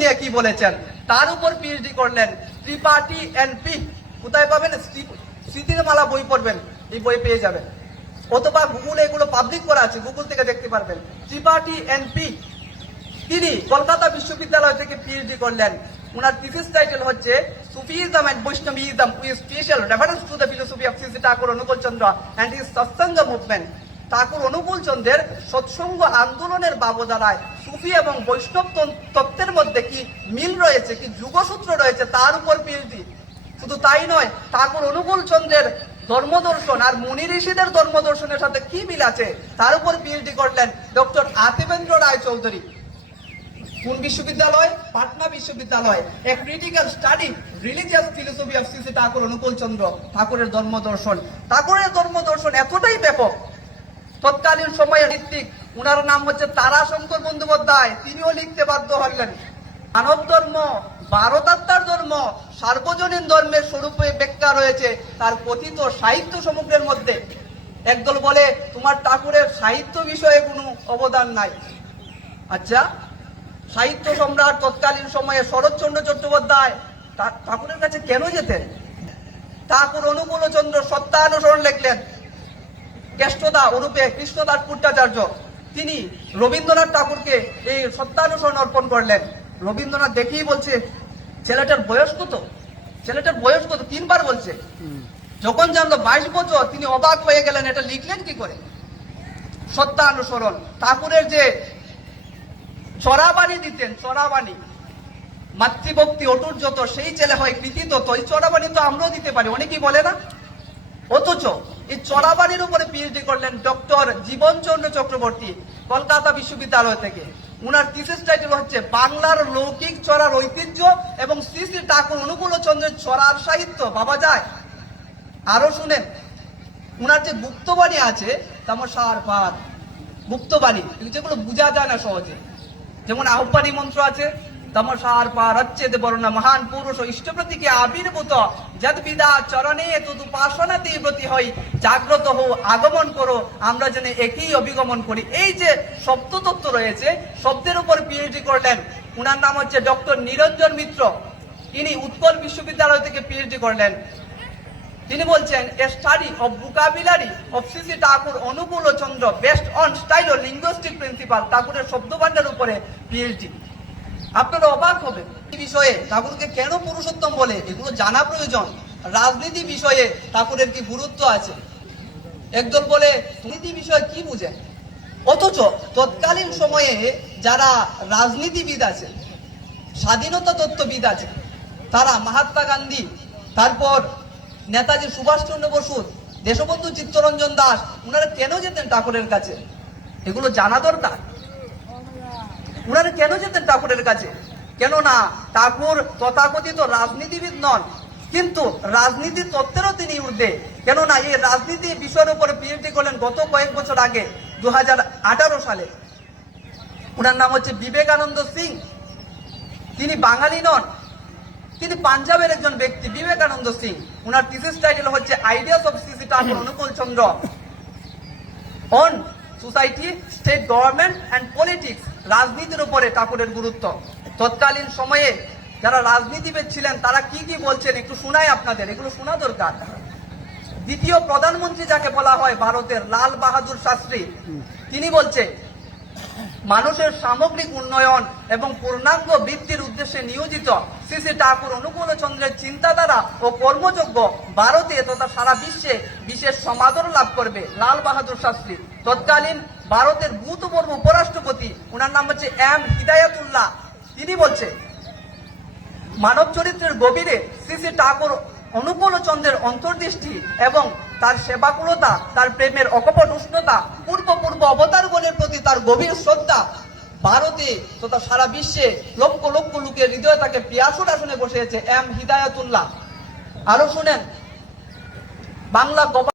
নিয়ে কি বলেছেন তার উপর পিএইচডি করলেন। ত্রিপাঠী এনপি কোথায় পাবেন? স্মৃতির মালা বই পড়বেন, এই বই পেয়ে যাবেন, অথবা গুগলে এগুলো পাবলিক করা আছে, গুগল থেকে দেখতে পারবেন। ত্রিপাঠী এনপি তিনি কলকাতা বিশ্ববিদ্যালয় থেকে পিএইচডি করলেন। উনার থিসিস টাইটেল হচ্ছে Sufism and Vaishnavism with special reference to the philosophy of Shri Thakur Anukul Chandra and his Satsang movement. Thakur Anukul চন্দ্রের সৎসঙ্গ আন্দোলনের ভাবধারায় সুফি এবং বৈষ্ণব তত্ত্বের মধ্যে কি মিল রয়েছে, কি যুগসূত্র রয়েছে, তার উপর পিএইচডি। শুধু তাই নয়, ঠাকুর অনুকূল চন্দ্রের ধর্মদর্শন আর মুনি ঋষিদের ধর্মদর্শনের সাথে কি মিল আছে তার উপর পিএইচডি করলেন ডক্টর আতিবেন্দ্র রায় চৌধুরী। কোন বিশ্ববিদ্যালয়? পাটনা বিশ্ববিদ্যালয়। A critical study religious philosophy of Shri Thakur Anukul Chandra, ঠাকুরের ধর্মদর্শন। ঠাকুরের ধর্মদর্শন এতটাই ব্যাপক, তৎকালীন সময়ে ঋত্বিক, উনার নাম হচ্ছে তারাশঙ্কর বন্দ্যোপাধ্যায়, তিনিও লিখতে বাধ্য হলেন মানব ধর্ম, ভারতাত্মার ধর্ম, সার্বজনীন ধর্মের স্বরূপে ব্যাখ্যা রয়েছে তার কথিত সাহিত্য সমগ্রের মধ্যে। একদল বলে তোমার ঠাকুরের সাহিত্য বিষয়ে কোনো অবদান নাই। আচ্ছা, সাহিত্য সম্রাট তৎকালীন সময়ে শরৎচন্দ্র চট্টোপাধ্যায় ঠাকুরের কাছে কেন যেতেন? ঠাকুর অনুকূল চন্দ্র সত্যানুসরণ লিখলেন। কেষ্টদা ওরূপে কৃষ্ণদাস ভট্টাচার্য তিনি রবীন্দ্রনাথ ঠাকুরকে এই সত্যানুসরণ অর্পণ করলেন। রবীন্দ্রনাথ দেখেই বলছে ছেলেটার বয়স কত, ছেলেটার বয়স কত, তিনবার বলছে। যখন জানলো 22 বছর, তিনি অবাক হয়ে গেলেন, এটা লিখলেন কি করে? সত্যানুসরণ। ঠাকুরের যে চড়াবাণী দিতেন, চড়াবাণী, মাতৃভক্তি অটুট যত সেই ছেলে হয় কৃতিত, তো এই চড়াবাণী তো আমরাও দিতে পারি, অনেকেই বলে না। অথচ এই চড়াবাণীর উপরে পিএইচডি করলেন ডক্টর জীবনচন্দ্র চক্রবর্তী কলকাতা বিশ্ববিদ্যালয় থেকে। উনার থিসিস টাইটেল হচ্ছে বাংলার লৌকিক চড়ার ঐতিহ্য এবং শ্রী শ্রী ঠাকুর অনুকূল চন্দ্রের চড়ার সাহিত্য। ভাবা যায়? আরো শুনেন, উনার যে গুপ্তবাণী আছে, তামসার পাদ গুপ্তবাণী, যেগুলো বোঝা যায় না সহজে, যেমন আহ্বানী মন্ত্র আছে, তমসার পার হচ্ছেদ বর্ণ মহান পুরুষ ইষ্টপ্রতীকে আবির্ভূত যদ বিদা চরণে তদুপাসনাতে ব্রতী হই, জাগ্রত হও আগমন করো আমরা যেন একই অভিগমন করি। এই যে শব্দতত্ত্ব রয়েছে, শব্দের উপর পিএইচডি করলেন। উনার নাম হচ্ছে ডক্টর নিরঞ্জন মিত্র, তিনি উৎকল বিশ্ববিদ্যালয় থেকে পিএইচডি করলেন। তিনি বলছেন a study of vocabulary of Shri Thakur Anukul Chandra based on style ও লিঙ্গুইস্টিক প্রিন্সিপাল, ঠাকুরের শব্দভাণ্ডার উপরে পিএইচডি। আপনারা অবাক হবেন এই বিষয়ে ঠাকুরকে কেন পুরুষোত্তম বলে, এগুলো জানা প্রয়োজন। রাজনীতি বিষয়ে ঠাকুরের কি গুরুত্ব আছে? একদল বলে নীতি বিষয়ে কি বুঝেন, অথচ তৎকালীন সময়ে যারা রাজনীতিবিদ আছে, স্বাধীনতা তত্ত্ববিদ আছে, তারা মহাত্মা গান্ধী, তারপর নেতাজি সুভাষচন্দ্র বসু, দেশবন্ধু চিত্তরঞ্জন দাস, ওনারা কেন যেতেন ঠাকুরের কাছে? এগুলো জানা দরকার। ওনারা কেন যেতেন ঠাকুরের কাছে? কেননা ঠাকুর তথাকথিত রাজনীতিবিদ নন, কিন্তু রাজনীতি তত্ত্বেরও তিনি ঊর্ধ্বে। কেননা এই রাজনীতি বিষয়ের উপরে পিএইচডি করলেন গত কয়েক বছর আগে, 2018 সালে। ওনার নাম হচ্ছে বিবেকানন্দ সিং। তিনি বাঙালি নন, তিনি পাঞ্জাবের একজন ব্যক্তি, বিবেকানন্দ সিং। ওনার থিসিস টাইটেল হচ্ছে ideas of Shri Thakur Anukul Chandra on society, state government and politics. রাজনীতির উপরে ঠাকুরের গুরুত্ব। তৎকালীন সময়ে যারা রাজনীতিবিদ ছিলেন তারা কি কি বলছেন একটু শোনাই আপনাদের, এগুলো শোনা দরকার। দ্বিতীয় প্রধানমন্ত্রী যাকে বলা হয় ভারতের, লাল বাহাদুর শাস্ত্রী, তিনি বলছে মানুষের সামগ্রিক উন্নয়ন এবং পূর্ণাঙ্গ বৃদ্ধির উদ্দেশ্যে নিয়োজিত শ্রী শ্রী ঠাকুর অনুকূল চন্দ্রের চিন্তাধারা ও কর্মযোগ্য ভারতে তথা সারা বিশ্বে বিশেষ সমাদর লাভ করবে। লাল বাহাদুর শাস্ত্রী তৎকালীন ভারতের ভূতপূর্ব উপরাষ্ট্রপতি, ওনার নাম হচ্ছে এম হিদায়াতুল্লাহ। তিনি বলছে মানব চরিত্রের গভীরে শ্রী শ্রী ঠাকুর অনুকূল চন্দ্রের অন্তর্দৃষ্টি এবং তার সেবাকুলতা, তার প্রেমের অকপট উষ্ণতা, পূর্ব অবতারগণের প্রতি তার গভীর শ্রদ্ধা ভারতে তথা সারা বিশ্বে লক্ষ লক্ষ লোকের হৃদয়ে তাকে পিয়াসুর আসনে বসিয়েছে এম হিদায়াতুল্লাহ। আরো শুনেন, বাংলা